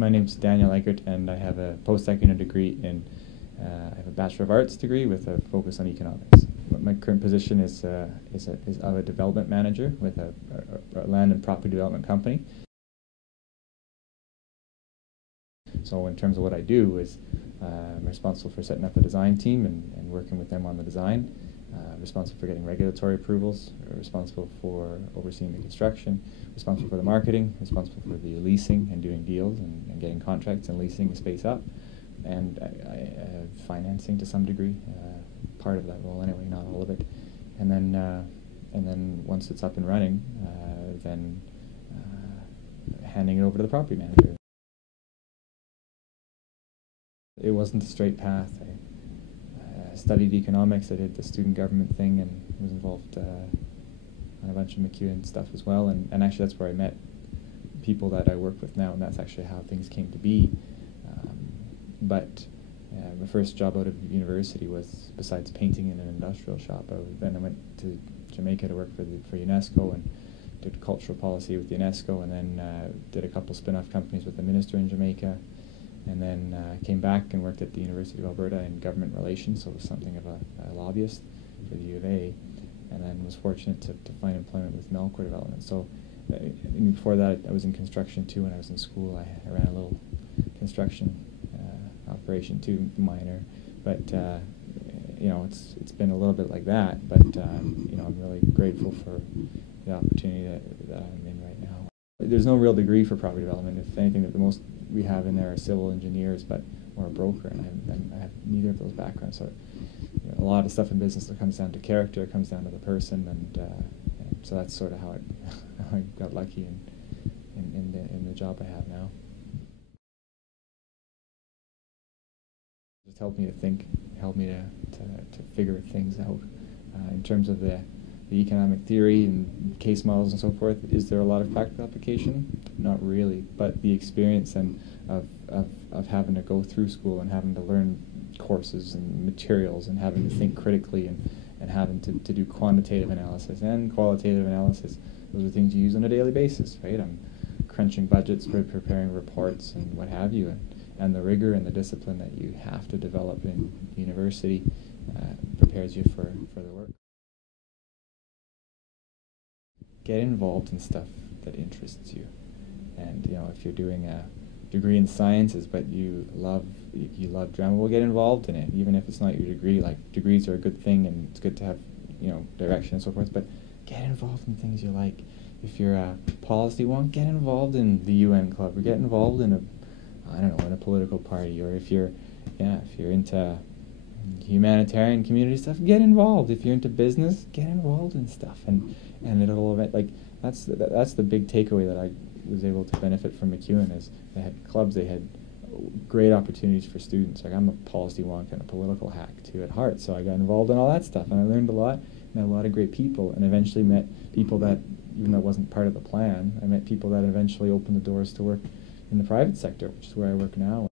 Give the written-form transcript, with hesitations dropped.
My name's Daniel Eggert, and I have a post-secondary degree in, I have a Bachelor of Arts degree with a focus on economics. My current position is of a development manager with a land and property development company. So in terms of what I do is I'm responsible for setting up a design team and working with them on the design, responsible for getting regulatory approvals, responsible for overseeing the construction, responsible for the marketing, responsible for the leasing and doing deals and getting contracts and leasing the space up, and financing to some degree, part of that role anyway, not all of it. And then once it's up and running, then handing it over to the property manager. It wasn't a straight path. I studied economics. I did the student government thing and was involved on a bunch of MacEwan stuff as well. And actually that's where I met people that I work with now, and that's actually how things came to be. But my first job out of university was, besides painting in an industrial shop, then I went to Jamaica to work for UNESCO and did cultural policy with UNESCO, and then did a couple spin-off companies with the minister in Jamaica. And then came back and worked at the University of Alberta in government relations, so was something of a lobbyist for the U of A, and then was fortunate to find employment with Melcor Developments. So before that, I was in construction too. When I was in school, I ran a little construction operation too, minor. But you know, it's been a little bit like that. But you know, I'm really grateful for the opportunity that I'm in right now. There's no real degree for property development. If anything, the most we have in there are civil engineers, or a broker, and I have neither of those backgrounds. So you know, a lot of stuff in business that comes down to character, it comes down to the person, and so that's sort of how I got lucky in the job I have now. Just helped me to think, helped me to figure things out in terms of the economic theory and case models and so forth. Is there a lot of practical application? Not really, but the experience and of having to go through school and having to learn courses and materials and having to think critically and having to do quantitative analysis and qualitative analysis, those are things you use on a daily basis, right? I'm crunching budgets, preparing reports and what have you, and the rigor and the discipline that you have to develop in university prepares you for the work. Get involved in stuff that interests you, and you know, if you're doing a degree in sciences but you love drama, well, get involved in it, even if it's not your degree. Like, degrees are a good thing and it's good to have, you know, direction and so forth, but get involved in things you like. If you're a policy wonk, get involved in the UN club, or get involved in in a political party, or if you're into humanitarian community stuff, get involved. If you're into business, get involved in stuff, and it'll that's the big takeaway that I was able to benefit from MacEwan. Is they had clubs, they had great opportunities for students. Like, I'm a policy wonk and a political hack too at heart, so I got involved in all that stuff, and I learned a lot, met a lot of great people, and eventually met people that, even though it wasn't part of the plan, I met people that eventually opened the doors to work in the private sector, which is where I work now.